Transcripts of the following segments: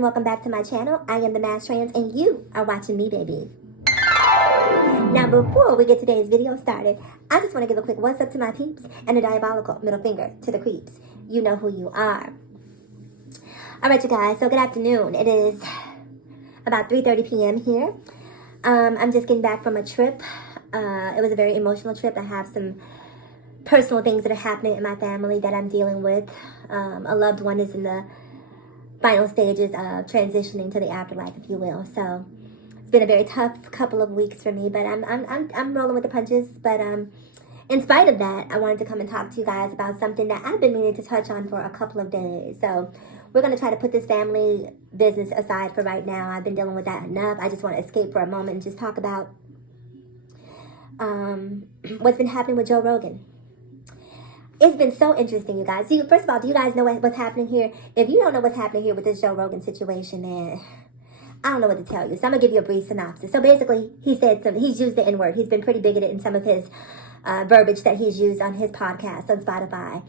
and welcome back to my channel. I am the Mass Trans and you are watching me, baby. Now, before we get today's video started, I just want to give a quick what's up to my peeps and a diabolical middle finger to the creeps. You know who you are. Alright, you guys, so good afternoon. It is about 3:30 p.m. here. I'm just getting back from a trip. It was a very emotional trip. I have some personal things that are happening in my family that I'm dealing with. A loved one is in the final stages of transitioning to the afterlife, if you will. So it's been a very tough couple of weeks for me, but I'm rolling with the punches. But in spite of that, I wanted to come and talk to you guys about something that I've been meaning to touch on for a couple of days. So we're going to try to put this family business aside for right now. I've been dealing with that enough. I just want to escape for a moment and just talk about what's been happening with Joe Rogan. It's been so interesting, you guys. See, first of all, do you guys know what's happening here? If you don't know what's happening here with this Joe Rogan situation, man, I don't know what to tell you. So I'm going to give you a brief synopsis. So basically, he's used the N-word. He's been pretty bigoted in some of his verbiage that he's used on his podcast on Spotify.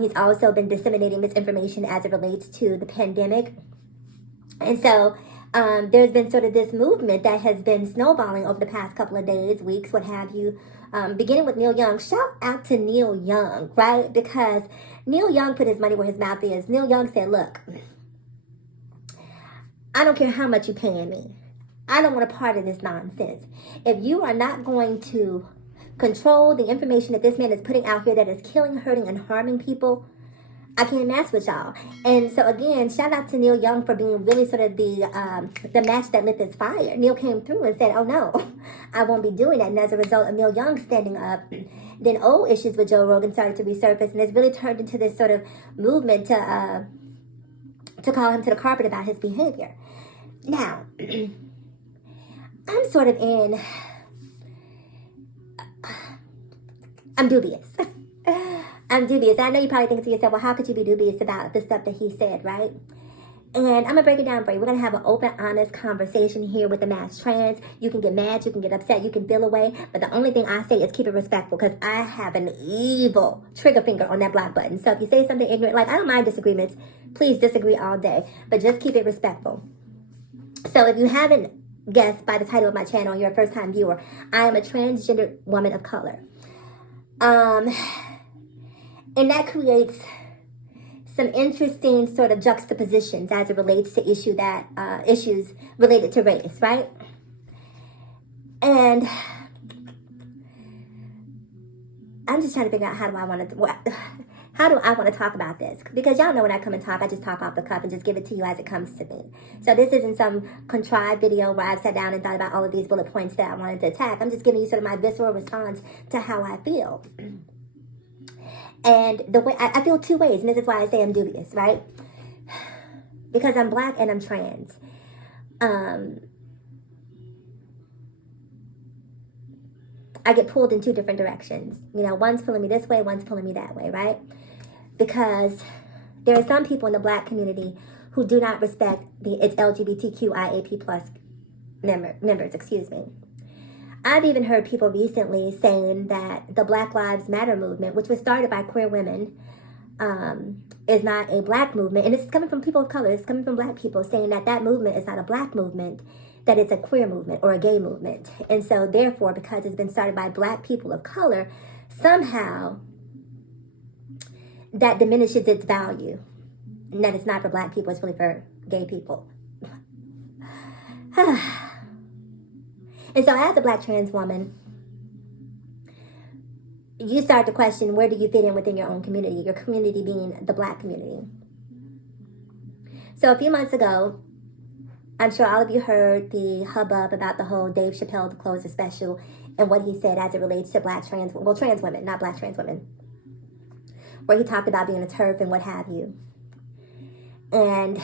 He's also been disseminating misinformation as it relates to the pandemic. And so there's been sort of this movement that has been snowballing over the past couple of days, weeks, what have you. Beginning with Neil Young. Shout out to Neil Young, right? Because Neil Young put his money where his mouth is. Neil Young said, look, I don't care how much you're paying me. I don't want a part of this nonsense. If you are not going to control the information that this man is putting out here that is killing, hurting, and harming people, I can't mess with y'all. And so again, shout out to Neil Young for being really sort of the match that lit this fire. Neil came through and said, oh no, I won't be doing that. And as a result of Neil Young standing up, then old issues with Joe Rogan started to resurface, and it's really turned into this sort of movement to call him to the carpet about his behavior. Now, I'm sort of I'm dubious. I'm dubious. I know you're probably thinking to yourself, well, how could you be dubious about the stuff that he said, right? And I'm going to break it down for you. We're going to have an open, honest conversation here with the Mass Trans. You can get mad, you can get upset, you can feel away. But the only thing I say is keep it respectful, because I have an evil trigger finger on that block button. So if you say something ignorant, like I don't mind disagreements, please disagree all day. But just keep it respectful. So if you haven't guessed by the title of my channel, you're a first-time viewer, I am a transgender woman of color. And that creates some interesting sort of juxtapositions as it relates to issues related to race, right? And I'm just trying to figure out how do I want to talk about this? Because y'all know when I come and talk, I just talk off the cuff and just give it to you as it comes to me. So this isn't some contrived video where I've sat down and thought about all of these bullet points that I wanted to attack. I'm just giving you sort of my visceral response to how I feel. And the way I feel two ways, and this is why I say I'm dubious, right? Because I'm black and I'm trans. I get pulled in two different directions. You know, one's pulling me this way, one's pulling me that way, right? Because there are some people in the black community who do not respect its LGBTQIAP plus members, excuse me. I've even heard people recently saying that the Black Lives Matter movement, which was started by queer women, is not a black movement. And it's coming from people of color. It's coming from black people saying that that movement is not a black movement, that it's a queer movement or a gay movement. And so therefore, because it's been started by black people of color, somehow that diminishes its value. And that it's not for black people, it's really for gay people. And so as a black trans woman, you start to question, where do you fit in within your own community? Your community being the black community. So a few months ago, I'm sure all of you heard the hubbub about the whole Dave Chapelle Closer special and what he said as it relates to trans women, not black trans women, where he talked about being a TERF and what have you. And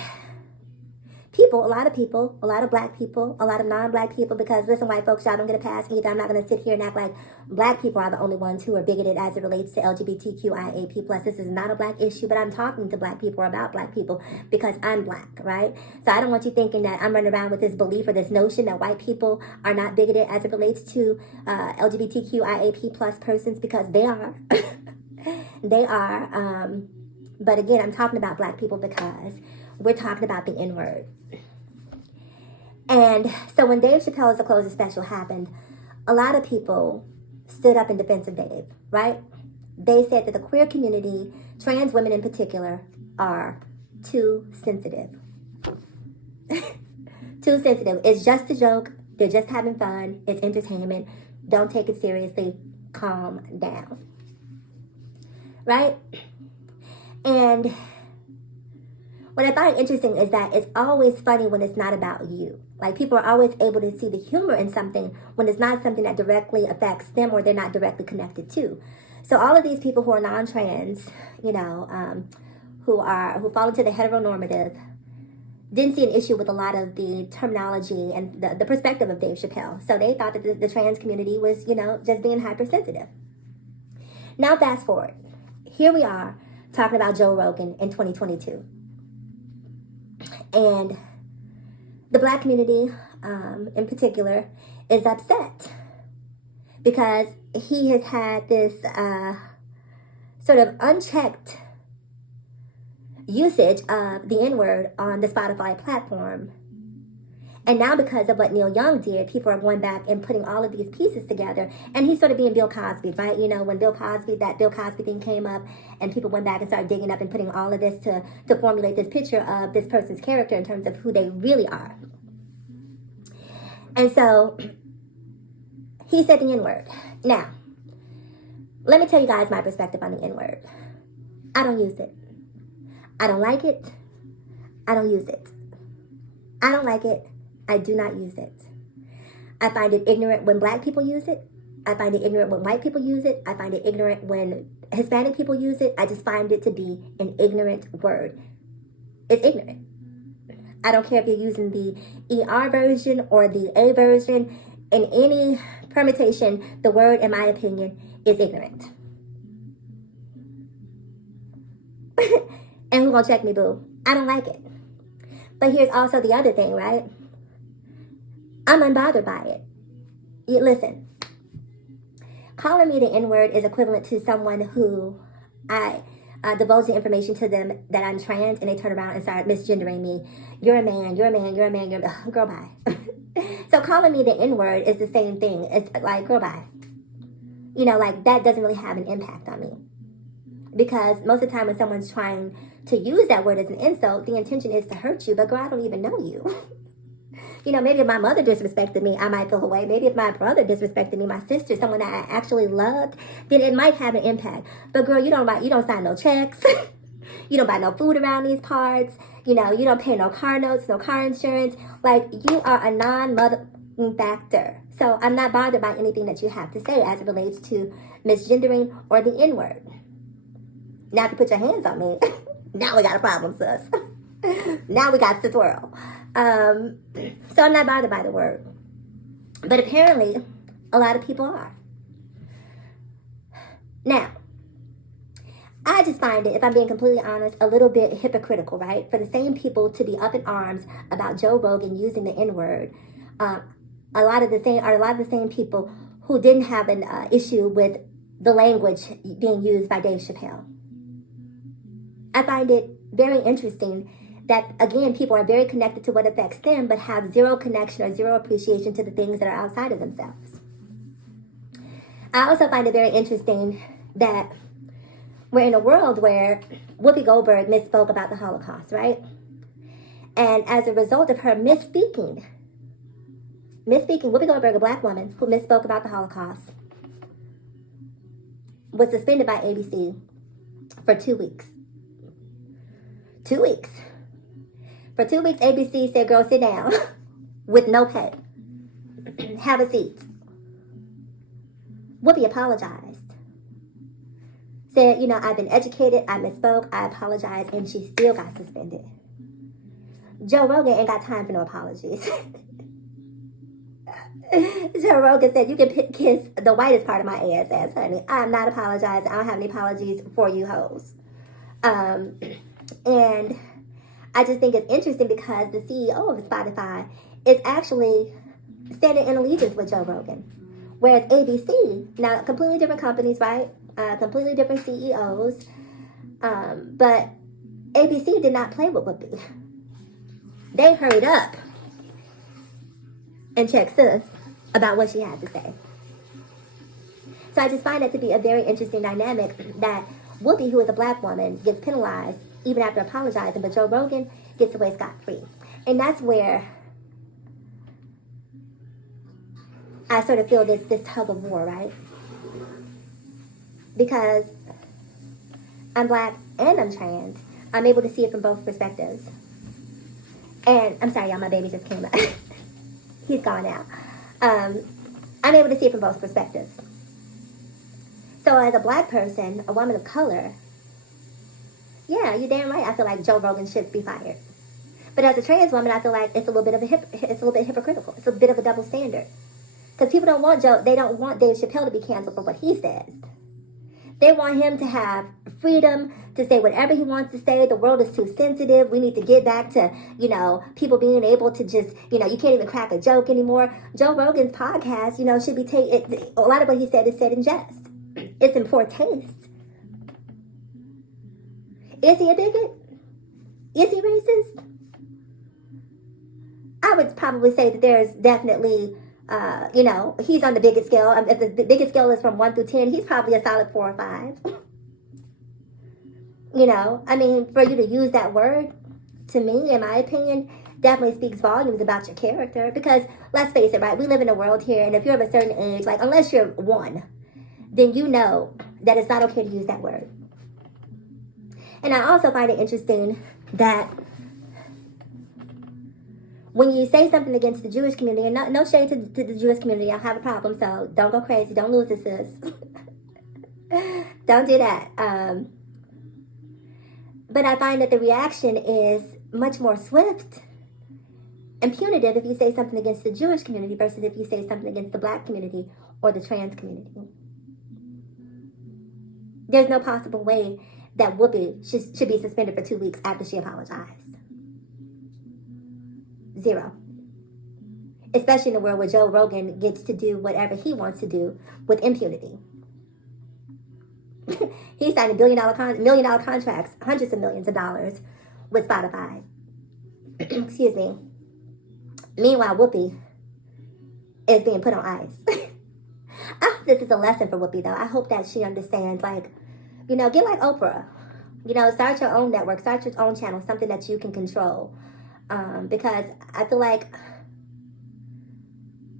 a lot of people, a lot of black people, a lot of non-black people, because listen, white folks, y'all don't get a pass either. I'm not going to sit here and act like black people are the only ones who are bigoted as it relates to LGBTQIAP+. This is not a black issue, but I'm talking to black people about black people because I'm black, right? So I don't want you thinking that I'm running around with this belief or this notion that white people are not bigoted as it relates to LGBTQIAP+ persons, because they are. They are. But again, I'm talking about black people because we're talking about the N-word. And so when Dave Chappelle's The Closer special happened, a lot of people stood up in defense of Dave, right? They said that the queer community, trans women in particular, are too sensitive. Too sensitive. It's just a joke. They're just having fun. It's entertainment. Don't take it seriously. Calm down. Right? And what I find interesting is that it's always funny when it's not about you. Like, people are always able to see the humor in something when it's not something that directly affects them or they're not directly connected to. So all of these people who are non-trans, you know, who fall into the heteronormative, didn't see an issue with a lot of the terminology and the perspective of Dave Chappelle. So they thought that the trans community was, you know, just being hypersensitive. Now fast forward. Here we are talking about Joe Rogan in 2022. And the black community, in particular, is upset because he has had this sort of unchecked usage of the N-word on the Spotify platform. And now because of what Neil Young did, people are going back and putting all of these pieces together. And he's sort of being Bill Cosby, right? You know, when that Bill Cosby thing came up and people went back and started digging up and putting all of this to formulate this picture of this person's character in terms of who they really are. And so he said the N-word. Now, let me tell you guys my perspective on the N-word. I don't use it. I don't like it. I don't use it. I don't like it. I do not use it. I find it ignorant when black people use it. I find it ignorant when white people use it. I find it ignorant when Hispanic people use it. I just find it to be an ignorant word. It's ignorant. I don't care if you're using the ER version or the A version. In any permutation, the word, in my opinion, is ignorant. And who gonna check me, boo? I don't like it. But here's also the other thing, right? I'm unbothered by it. Listen, calling me the N-word is equivalent to someone who I divulge the information to them that I'm trans and they turn around and start misgendering me. You're a man, you're a man, you're a man, you're a girl, bye. So calling me the N-word is the same thing. It's like, girl, bye. You know, like, that doesn't really have an impact on me. Because most of the time when someone's trying to use that word as an insult, the intention is to hurt you. But girl, I don't even know you. You know, maybe if my mother disrespected me, I might feel away. Maybe if my brother disrespected me, my sister, someone that I actually loved, then it might have an impact. But girl, you don't sign no checks. You don't buy no food around these parts. You know, you don't pay no car notes, no car insurance. Like, you are a non-mother factor. So I'm not bothered by anything that you have to say as it relates to misgendering or the N-word. Now if you put your hands on me, now we got a problem, sis. Now we got to twirl. So I'm not bothered by the word. But apparently, a lot of people are. Now, I just find it, if I'm being completely honest, a little bit hypocritical, right? For the same people to be up in arms about Joe Rogan using the N-word, a lot of the same people who didn't have an issue with the language being used by Dave Chappelle. I find it very interesting that, again, people are very connected to what affects them, but have zero connection or zero appreciation to the things that are outside of themselves. I also find it very interesting that we're in a world where Whoopi Goldberg misspoke about the Holocaust, right? And as a result of her misspeaking, Whoopi Goldberg, a black woman who misspoke about the Holocaust, was suspended by ABC for 2 weeks. 2 weeks. For 2 weeks, ABC said, girl, sit down with no pay. Have a seat. Whoopi apologized. Said, you know, I've been educated, I misspoke, I apologize, and she still got suspended. Joe Rogan ain't got time for no apologies. Joe Rogan said, you can kiss the whitest part of my ass, honey. I'm not apologizing. I don't have any apologies for you hoes. And I just think it's interesting because the CEO of Spotify is actually standing in allegiance with Joe Rogan. Whereas ABC, now completely different companies, right? Completely different CEOs. But ABC did not play with Whoopi. they hurried up and checked sis about what she had to say. So I just find that to be a very interesting dynamic that Whoopi, who is a black woman, gets penalized even after apologizing, but Joe Rogan gets away scot-free. And that's where I sort of feel this tug of war, right? Because I'm black and I'm trans, I'm able to see it from both perspectives. And I'm sorry, y'all, my baby just came up. He's gone now. I'm able to see it from both perspectives. So as a black person, a woman of color, yeah, you're damn right. I feel like Joe Rogan should be fired. But as a trans woman, I feel like it's a little bit hypocritical. It's a bit of a double standard. Because people don't want they don't want Dave Chappelle to be canceled for what he says. They want him to have freedom to say whatever he wants to say. The world is too sensitive. We need to get back to, people being able to just, you can't even crack a joke anymore. Joe Rogan's podcast, should be taken. A lot of what he said is said in jest. It's in poor taste. Is he a bigot? Is he racist? I would probably say that there's definitely, he's on the biggest scale. If the biggest scale is from 1 through 10, he's probably a solid 4 or 5. For you to use that word, to me, in my opinion, definitely speaks volumes about your character. Because, let's face it, right? We live in a world here, and if you're of a certain age, like, unless you're 1, then you know that it's not okay to use that word. And I also find it interesting that when you say something against the Jewish community, and no shade to the Jewish community, I have a problem, so don't go crazy. Don't lose it, sis. Don't do that. But I find that the reaction is much more swift and punitive if you say something against the Jewish community versus if you say something against the black community or the trans community. There's no possible way that Whoopi should be suspended for 2 weeks after she apologized. 0. Especially in a world where Joe Rogan gets to do whatever he wants to do with impunity. He's signing million-dollar contracts, hundreds of millions of dollars with Spotify. Excuse me. Meanwhile, Whoopi is being put on ice. I hope this is a lesson for Whoopi, though. I hope that she understands, get like Oprah. Start your own network, start your own channel, something that you can control. Because I feel like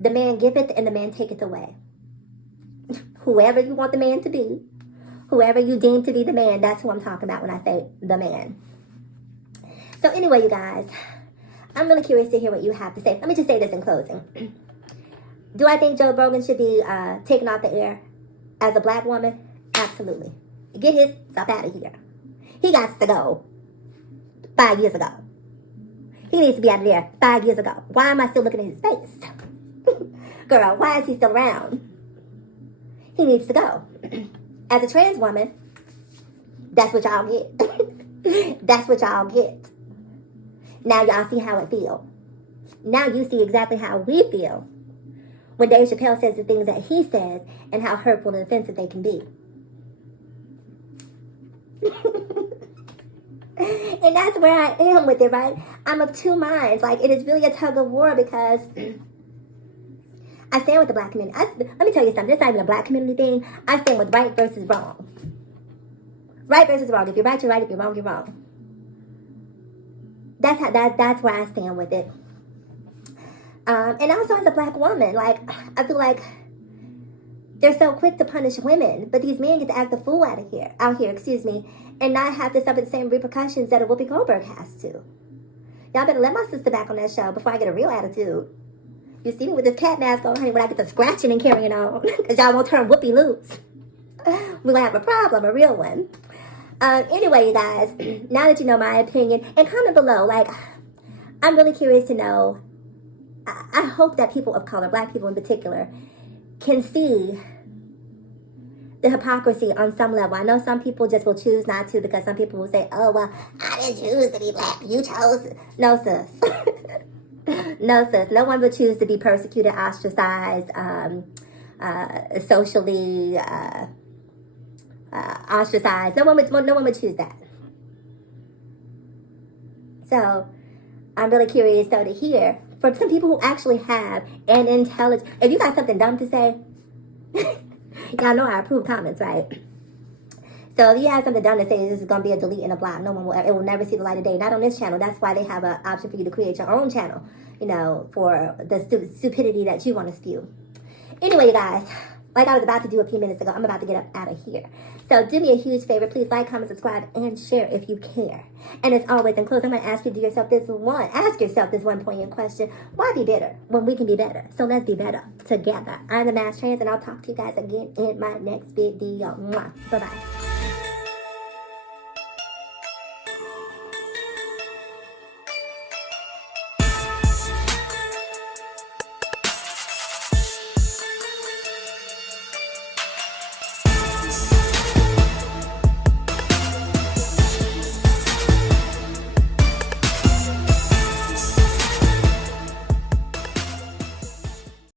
the man giveth and the man taketh away. Whoever you want the man to be, whoever you deem to be the man, that's who I'm talking about when I say the man. So anyway, you guys, I'm really curious to hear what you have to say. Let me just say this in closing. Do I think Joe Rogan should be taken off the air as a black woman? Absolutely. Get his stuff out of here. He got to go 5 years ago. He needs to be out of there 5 years ago. Why am I still looking at his face? Girl, why is he still around? He needs to go. As a trans woman, that's what y'all get. That's what y'all get. Now y'all see how it feels. Now you see exactly how we feel when Dave Chappelle says the things that he says and how hurtful and offensive they can be. And that's where I am with it, right? I'm of two minds. It is really a tug of war because I stand with the black community. Let me tell you something. It's not even a black community thing. I stand with right versus wrong. Right versus wrong. If you're right, you're right. If you're wrong, you're wrong. That's where I stand with it. And also as a black woman, I feel like they're so quick to punish women, but these men get to act the fool out here, and not have to suffer the same repercussions that a Whoopi Goldberg has to. Y'all better let my sister back on that show before I get a real attitude. You see me with this cat mask on, honey, when I get to scratching and carrying on, because y'all won't turn Whoopi loose. We're going to have a problem, a real one. Anyway, you guys, now that you know my opinion, and comment below, I'm really curious to know, I hope that people of color, black people in particular, can see the hypocrisy on some level. I know some people just will choose not to because some people will say, oh, well, I didn't choose to be black. You chose. No, sis. No, sis. No one would choose to be persecuted, ostracized, socially ostracized. No one would choose that. So, I'm really curious though to hear from some people who actually have an intelligent. If you got something dumb to say, y'all know I approve comments, right? So if you have something dumb to say, this is going to be a delete and a block. No one will, it will never see the light of day. Not on this channel. That's why they have an option for you to create your own channel, you know, for the stupidity that you want to spew. Anyway, you guys, like I was about to do a few minutes ago, I'm about to get up out of here. So do me a huge favor. Please like, comment, subscribe, and share if you care. And as always, in closing, I'm going to ask you to ask yourself this one poignant question. Why be bitter when we can be better? So let's be better together. I'm the Mass Trans, and I'll talk to you guys again in my next video. Mwah. Bye-bye.